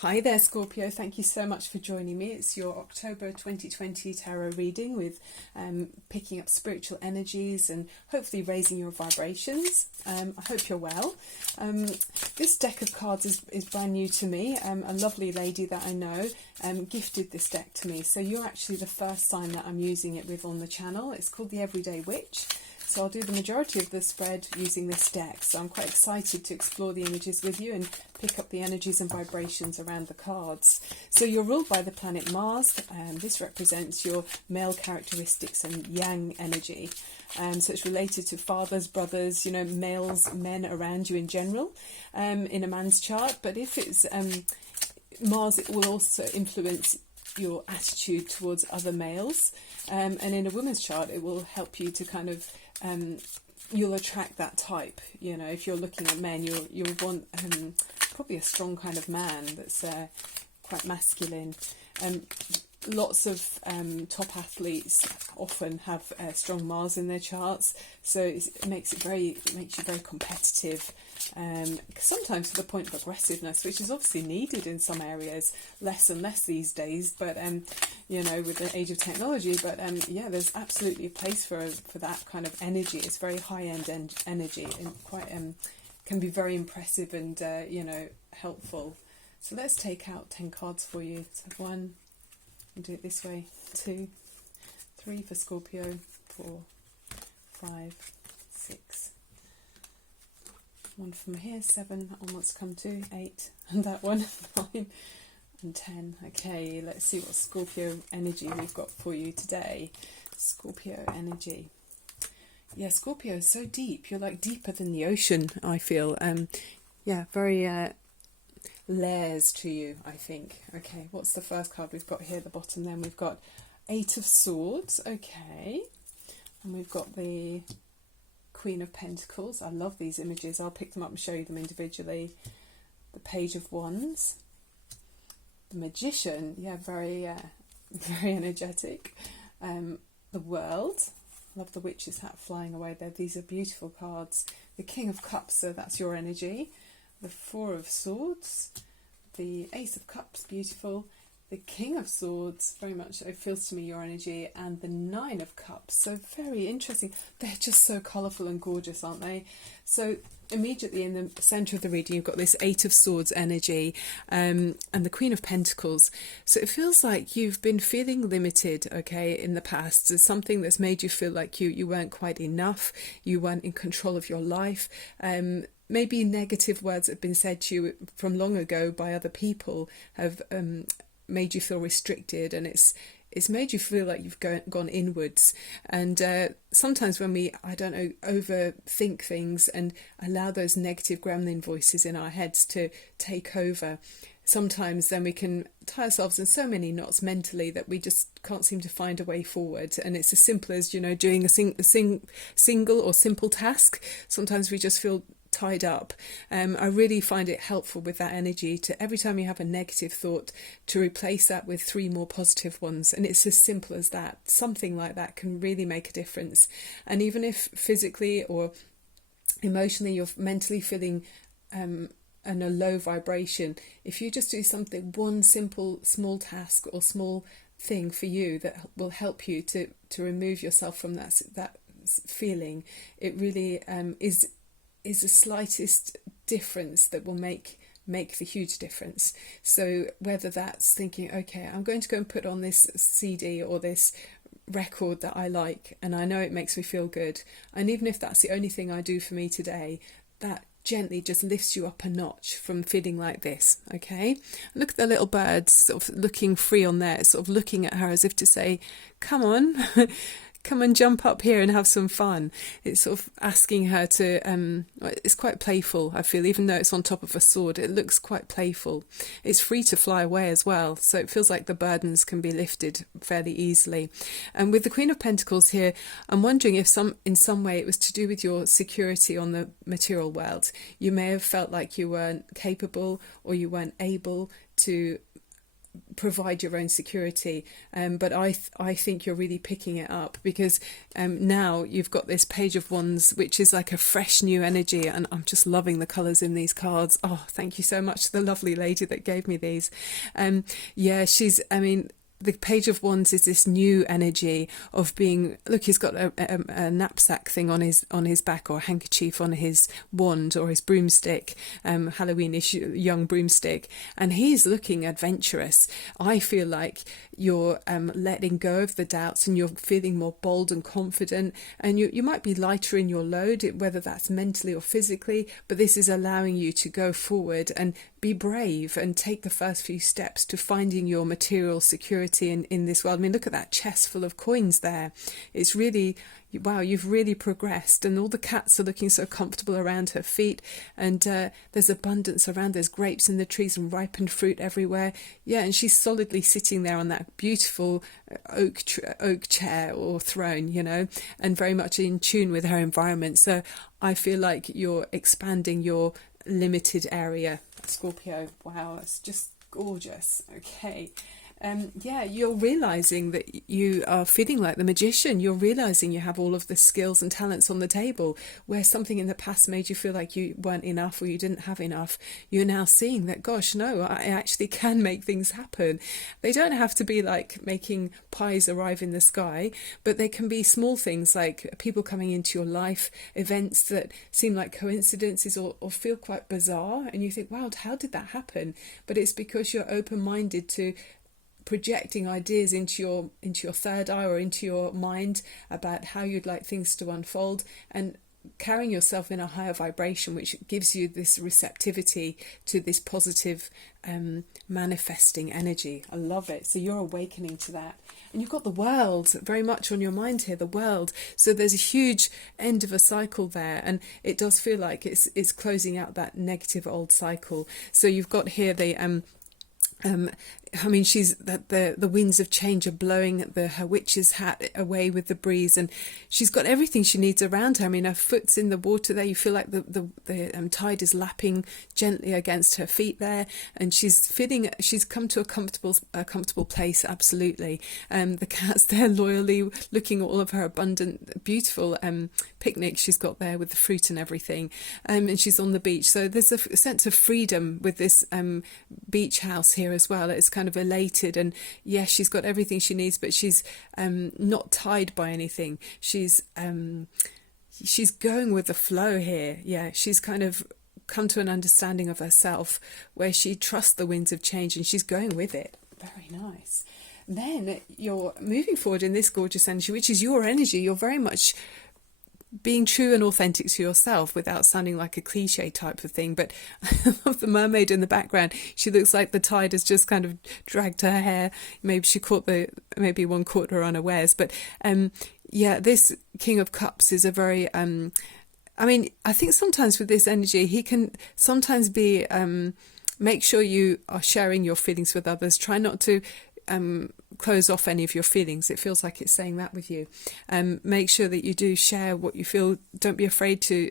Hi there, Scorpio. Thank you so much for joining me. It's your October 2020 tarot reading with picking up spiritual energies and hopefully raising your vibrations. I hope you're well. This deck of cards is brand new to me. A lovely lady that I know gifted this deck to me. So you're actually the first time that I'm using it with on the channel. It's called the Everyday Witch. So I'll do the majority of the spread using this deck. So I'm quite excited to explore the images with you and pick up the energies and vibrations around the cards. So you're ruled by the planet Mars. This represents your male characteristics and yang energy. So it's related to fathers, brothers, males, men around you in general in a man's chart. But if it's Mars, it will also influence your attitude towards other males. And in a woman's chart, it will help you to kind of you'll attract that type. If you're looking at men, you'll want probably a strong kind of man that's quite masculine. Lots of top athletes often have strong Mars in their charts, so it makes you very competitive. Sometimes to the point of aggressiveness, which is obviously needed in some areas, less and less these days. But with the age of technology. But yeah, there's absolutely a place for that kind of energy. It's very high end energy and quite can be very impressive and helpful. So let's take out 10 cards for you. So 1. And do it this way. 2, 3 for Scorpio. 4, 5, 6. 1 from here. 7. That one wants to come to 8, and that one 9 and 10. Okay, let's see what Scorpio energy we've got for you today. Scorpio energy. Yeah, Scorpio is so deep. You're like deeper than the ocean, I feel. Yeah, very layers to you, I think. Okay, what's the first card we've got here at the bottom? Then we've got 8 of Swords. Okay, and we've got the Queen of Pentacles. I love these images. I'll pick them up and show you them individually. The Page of Wands. The Magician. Yeah, very very energetic. The World. Love the witch's hat flying away there. These are beautiful cards. The King of Cups, so that's your energy. The 4 of Swords. The Ace of Cups, beautiful. The King of Swords, very much, it feels to me your energy. And the 9 of Cups, so very interesting. They're just so colourful and gorgeous, aren't they? So immediately in the centre of the reading, you've got this 8 of Swords energy and the Queen of Pentacles. So it feels like you've been feeling limited, okay, in the past. There's something that's made you feel like you weren't quite enough, you weren't in control of your life. Maybe negative words that have been said to you from long ago by other people have made you feel restricted, and it's made you feel like you've gone inwards. And sometimes when we, overthink things and allow those negative gremlin voices in our heads to take over, sometimes then we can tie ourselves in so many knots mentally that we just can't seem to find a way forward. And it's as simple as, doing a single or simple task. Sometimes we just feel tied up. I really find it helpful with that energy to, every time you have a negative thought, to replace that with 3 more positive ones. And it's as simple as that. Something like that can really make a difference. And even if physically or emotionally you're mentally feeling in a low vibration, if you just do something, one simple small task or small thing for you that will help you to remove yourself from that feeling, it really is the slightest difference that will make the huge difference. So whether that's thinking, okay, I'm going to go and put on this CD or this record that I like, and I know it makes me feel good, and even if that's the only thing I do for me today, that gently just lifts you up a notch from feeling like this. Okay, look at the little birds sort of looking free on there, sort of looking at her as if to say, come on, come and jump up here and have some fun. It's sort of asking her to, it's quite playful, I feel, even though it's on top of a sword, it looks quite playful. It's free to fly away as well, so it feels like the burdens can be lifted fairly easily. And with the Queen of Pentacles here, I'm wondering if in some way it was to do with your security on the material world. You may have felt like you weren't capable or you weren't able to provide your own security, but I think you're really picking it up, because now you've got this Page of Wands, which is like a fresh new energy, and I'm just loving the colours in these cards. Oh, thank you so much to the lovely lady that gave me these. Yeah, the Page of Wands is this new energy of being, look, he's got a knapsack thing on his back, or a handkerchief on his wand, or his broomstick, Halloweenish young broomstick, and he's looking adventurous. I feel like you're letting go of the doubts, and you're feeling more bold and confident, and you might be lighter in your load, whether that's mentally or physically, but this is allowing you to go forward and be brave and take the first few steps to finding your material security in this world. I mean, look at that chest full of coins there. It's really, wow, you've really progressed, and all the cats are looking so comfortable around her feet, and there's abundance around. There's grapes in the trees and ripened fruit everywhere. Yeah, and she's solidly sitting there on that beautiful oak chair or throne, you know, and very much in tune with her environment. So I feel like you're expanding your limited area, Scorpio. Wow, it's just gorgeous. Okay. Yeah, you're realizing that you are feeling like the magician. You're realizing you have all of the skills and talents on the table, where something in the past made you feel like you weren't enough, or you didn't have enough. You're now seeing that, gosh, no, I actually can make things happen. They don't have to be like making pies arrive in the sky, but they can be small things, like people coming into your life, events that seem like coincidences, or feel quite bizarre, and you think, wow, how did that happen? But it's because you're open-minded to projecting ideas into your third eye, or into your mind, about how you'd like things to unfold, and carrying yourself in a higher vibration, which gives you this receptivity to this positive manifesting energy. I love it. So you're awakening to that, and you've got the world very much on your mind here, the world. So there's a huge end of a cycle there, and it does feel like it's closing out that negative old cycle. So you've got here the I mean, she's that the winds of change are blowing her witch's hat away with the breeze, and she's got everything she needs around her. I mean, her foot's in the water there. You feel like the tide is lapping gently against her feet there, and she's come to a comfortable place. Absolutely. The cat's there loyally looking at all of her abundant, beautiful picnic she's got there with the fruit and everything, and she's on the beach. So there's a sense of freedom with this beach house here as well. It's kind of elated, and yes, she's got everything she needs, but she's not tied by anything. She's going with the flow here. Yeah, she's kind of come to an understanding of herself where she trusts the winds of change, and she's going with it. Very nice. Then you're moving forward in this gorgeous energy, which is your energy. You're very much being true and authentic to yourself without sounding like a cliche type of thing. But I love the mermaid in the background. She looks like the tide has just kind of dragged her hair. Maybe one caught her unawares. But yeah, this King of Cups is a very I mean, I think sometimes with this energy, he can sometimes be make sure you are sharing your feelings with others. Try not to close off any of your feelings. It feels like it's saying that with you. Make sure that you do share what you feel. Don't be afraid to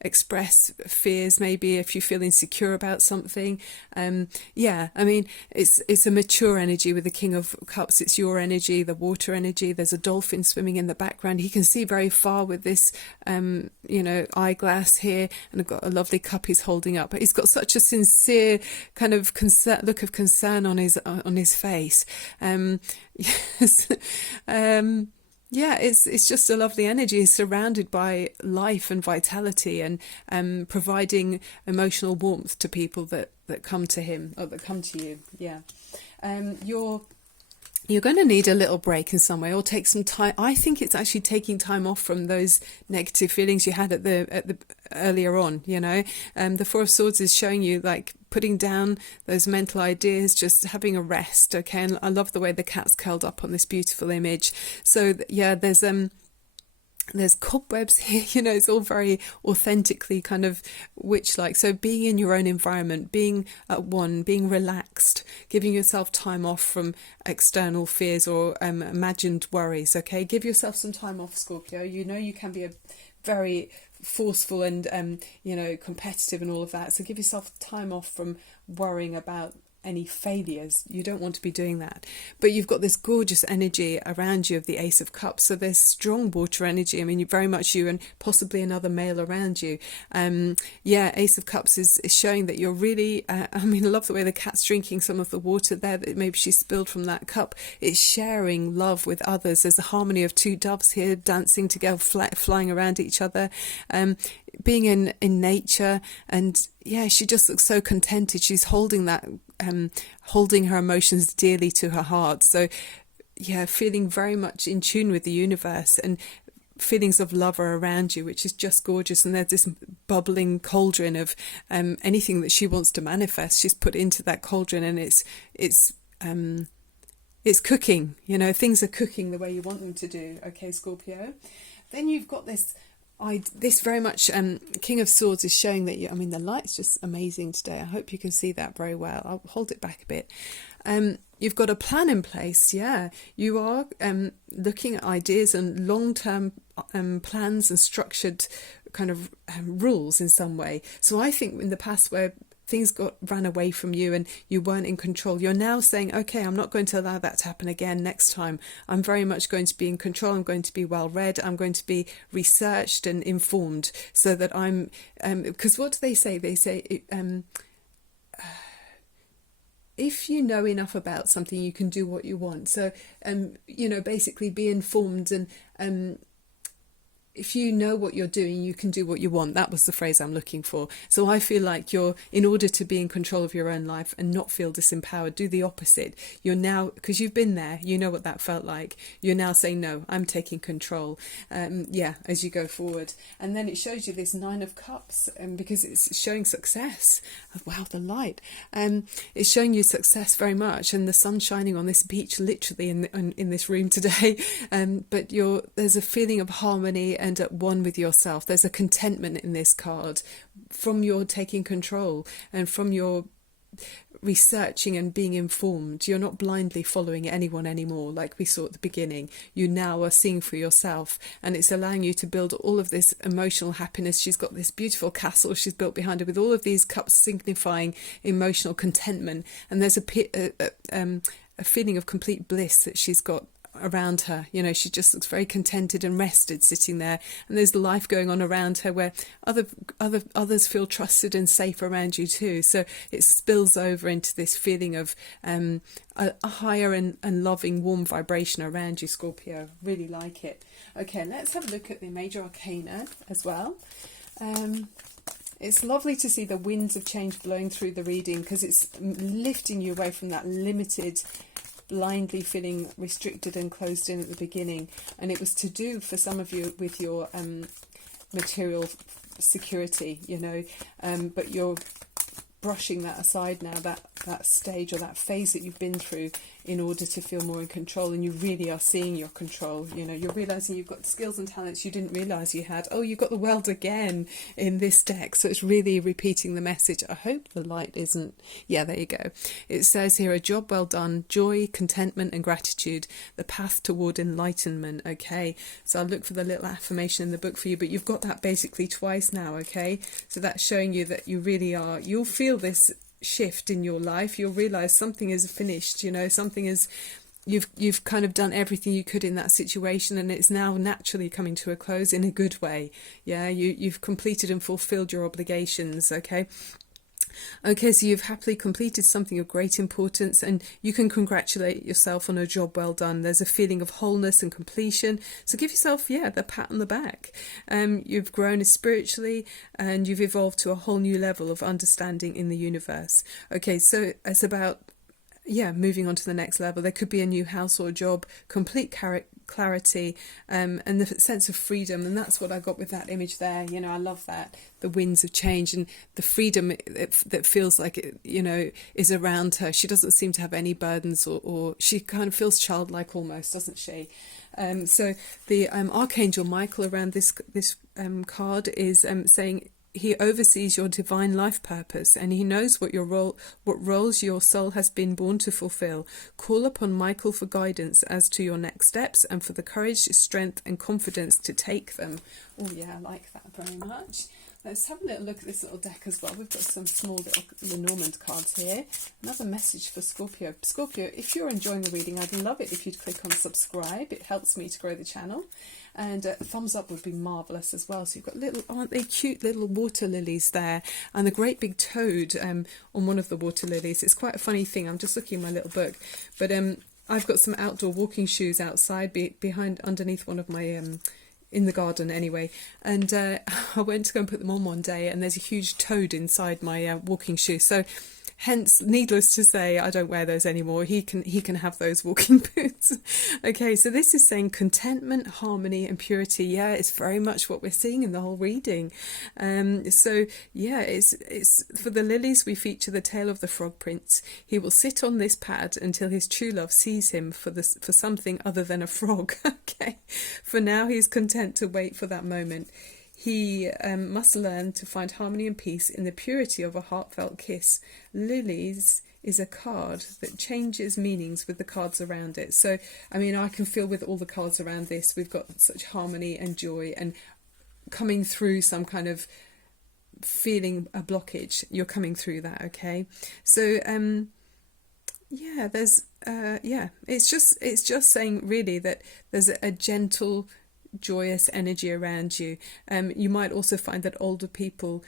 express fears, maybe if you feel insecure about something. Yeah, I mean, it's a mature energy with the King of Cups. It's your energy, the water energy. There's a dolphin swimming in the background. He can see very far with this eyeglass here, and I've got a lovely cup he's holding up. But he's got such a sincere kind of look of concern on his face. Yes. Yeah, it's just a lovely energy. He's surrounded by life and vitality, and providing emotional warmth to people that come to him, or that come to you. Yeah. You're going to need a little break in some way, or take some time. I think it's actually taking time off from those negative feelings you had at the earlier on. The Four of Swords is showing you like putting down those mental ideas, just having a rest. Okay, and I love the way the cat's curled up on this beautiful image. So yeah, there's cobwebs here, it's all very authentically kind of witch-like. So being in your own environment, being at one, being relaxed, giving yourself time off from external fears or imagined worries. Okay, give yourself some time off, Scorpio. You can be a very forceful and competitive and all of that. So give yourself time off from worrying about any failures. You don't want to be doing that. But you've got this gorgeous energy around you of the Ace of Cups. So there's strong water energy. I mean, you very much you and possibly another male around you. Ace of Cups is showing that you're really, I mean, I love the way the cat's drinking some of the water there that maybe she spilled from that cup. It's sharing love with others. There's a harmony of two doves here dancing together, flying around each other, being in nature. And yeah, she just looks so contented. She's holding that, holding her emotions dearly to her heart. So yeah, feeling very much in tune with the universe, and feelings of love are around you, which is just gorgeous. And there's this bubbling cauldron of anything that she wants to manifest. She's put into that cauldron, and it's cooking. You know, things are cooking the way you want them to do. Okay, Scorpio. Then you've got this very much King of Swords is showing that you, I mean, the light's just amazing today. I hope you can see that very well. I'll hold it back a bit. You've got a plan in place. Yeah, you are looking at ideas and long-term plans and structured kind of rules in some way. So I think in the past where things ran away from you and you weren't in control, you're now saying, okay, I'm not going to allow that to happen again next time. I'm very much going to be in control. I'm going to be well read. I'm going to be researched and informed, so that I'm because what do they say? They say if you know enough about something, you can do what you want. So basically be informed, and if you know what you're doing, you can do what you want. That was the phrase I'm looking for. So I feel like in order to be in control of your own life and not feel disempowered, do the opposite. You're now, because you've been there, you know what that felt like. You're now saying, no, I'm taking control. As you go forward. And then it shows you this 9 of Cups, because it's showing success. Wow, the light. It's showing you success very much, and the sun shining on this beach, literally in this room today. But there's a feeling of harmony and at one with yourself. There's a contentment in this card from your taking control and from your researching and being informed. You're not blindly following anyone anymore like we saw at the beginning. You now are seeing for yourself, and it's allowing you to build all of this emotional happiness. She's got this beautiful castle she's built behind her with all of these cups signifying emotional contentment, and there's a feeling of complete bliss that she's got around her. You know, she just looks very contented and rested sitting there, and there's life going on around her where others feel trusted and safe around you too. So it spills over into this feeling of a higher and loving, warm vibration around you, Scorpio. Really like it. Okay, let's have a look at the major arcana as well. It's lovely to see the winds of change blowing through the reading, because it's lifting you away from that limited, blindly feeling restricted and closed in at the beginning. And it was to do for some of you with your material security, but you're brushing that aside now, that stage or that phase that you've been through, in order to feel more in control. And you really are seeing your control. You're realizing you've got skills and talents you didn't realize you had. Oh, you've got the world again in this deck, so it's really repeating the message. I hope the light isn't, yeah, there you go. It says here, a job well done, joy, contentment and gratitude, the path toward enlightenment. Okay, so I'll look for the little affirmation in the book for you, but you've got that basically twice now. Okay, so that's showing you that you really are, you'll feel this shift in your life. You'll realize something is finished, something is, you've kind of done everything you could in that situation, and it's now naturally coming to a close in a good way. Yeah, you've completed and fulfilled your obligations. Okay, so you've happily completed something of great importance, and you can congratulate yourself on a job well done. There's a feeling of wholeness and completion, so give yourself, the pat on the back. You've grown spiritually, and you've evolved to a whole new level of understanding in the universe. Okay, so it's about moving on to the next level. There could be a new house or job, complete clarity, and the sense of freedom. And that's what I got with that image there. I love that, the winds of change and the freedom that feels like it, is around her. She doesn't seem to have any burdens, or she kind of feels childlike almost, doesn't she? So the Archangel Michael around this card is saying, he oversees your divine life purpose, and he knows what roles your soul has been born to fulfill. Call upon Michael for guidance as to your next steps, and for the courage, strength and confidence to take them. Oh yeah, I like that very much. Let's have a little look at this little deck as well. We've got some small little Lenormand cards here. Another message for Scorpio. Scorpio, if you're enjoying the reading, I'd love it if you'd click on subscribe. It helps me to grow the channel. And thumbs up would be marvellous as well. So you've got little, aren't they cute little water lilies there? And a great big toad on one of the water lilies. It's quite a funny thing. I'm just looking in my little book. But I've got some outdoor walking shoes outside underneath one of my... in the garden anyway, and I went to go and put them on one day, and there's a huge toad inside my walking shoe. So hence, needless to say, I don't wear those anymore. He can have those walking boots. Okay, so this is saying contentment, harmony and purity. Yeah, it's very much what we're seeing in the whole reading. So yeah, it's for the lilies, we feature the tale of the frog prince. He will sit on this pad until his true love sees him for something other than a frog. Okay, for now he's content to wait for that moment. He must learn to find harmony and peace in the purity of a heartfelt kiss. Lilies is a card that changes meanings with the cards around it. So, I mean, I can feel with all the cards around this, we've got such harmony and joy and coming through some kind of feeling a blockage. You're coming through that, okay? So, yeah, it's just saying really that there's a gentle, joyous energy around you. You might also find that older people,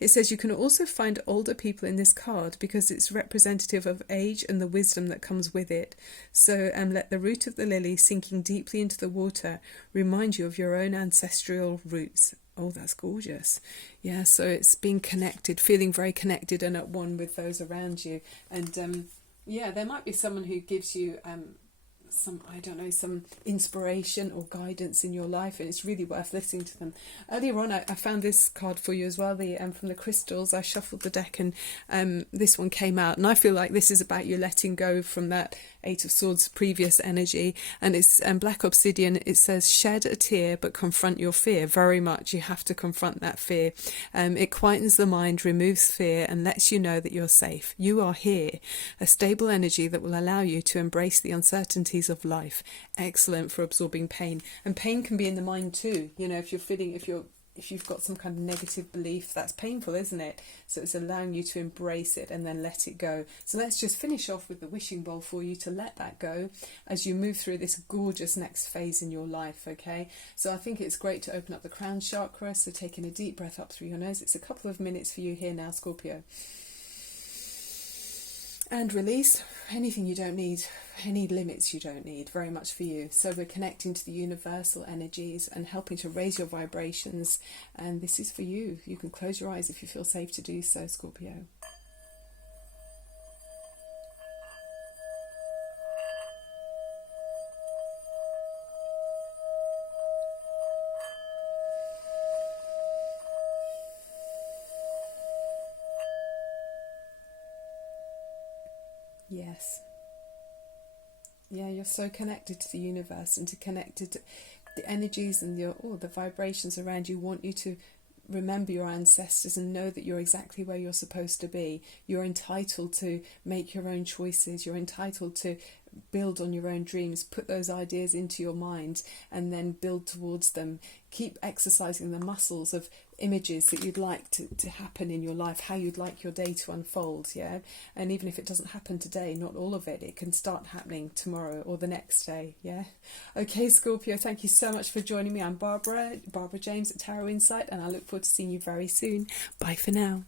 it says you can also find older people in this card because it's representative of age and the wisdom that comes with it. So let the root of the lily sinking deeply into the water remind you of your own ancestral roots. Oh, that's gorgeous. Yeah, so it's being connected, feeling very connected and at one with those around you. And yeah, there might be someone who gives you some inspiration or guidance in your life, and it's really worth listening to them. Earlier on, I found this card for you as well, from the crystals. I shuffled the deck and this one came out, and I feel like this is about you letting go from that Eight of Swords previous energy, and it's black obsidian. It says shed a tear but confront your fear. Very much you have to confront that fear. It quietens the mind, removes fear and lets you know that you're safe. You are here, a stable energy that will allow you to embrace the uncertainties of life. Excellent for absorbing pain, and pain can be in the mind too. You know, if you've got some kind of negative belief, that's painful, isn't it? So it's allowing you to embrace it and then let it go. So let's just finish off with the wishing bowl for you to let that go as you move through this gorgeous next phase in your life, okay? So I think it's great to open up the crown chakra, so taking a deep breath up through your nose. It's a couple of minutes for you here now, Scorpio. And release anything you don't need, any limits you don't need, very much for you. So we're connecting to the universal energies and helping to raise your vibrations. And this is for you. You can close your eyes if you feel safe to do so, Scorpio. Yes. Yeah, you're so connected to the universe and connected to the energies and the vibrations around you want you to remember your ancestors and know that you're exactly where you're supposed to be. You're entitled to make your own choices. You're entitled to build on your own dreams, put those ideas into your mind and then build towards them. Keep exercising the muscles of images that you'd like to happen in your life, how you'd like your day to unfold, yeah? And even if it doesn't happen today, not all of it, it can start happening tomorrow or the next day, yeah? Okay, Scorpio, thank you so much for joining me. I'm Barbara James at Tarot Insight, and I look forward to seeing you very soon. Bye for now.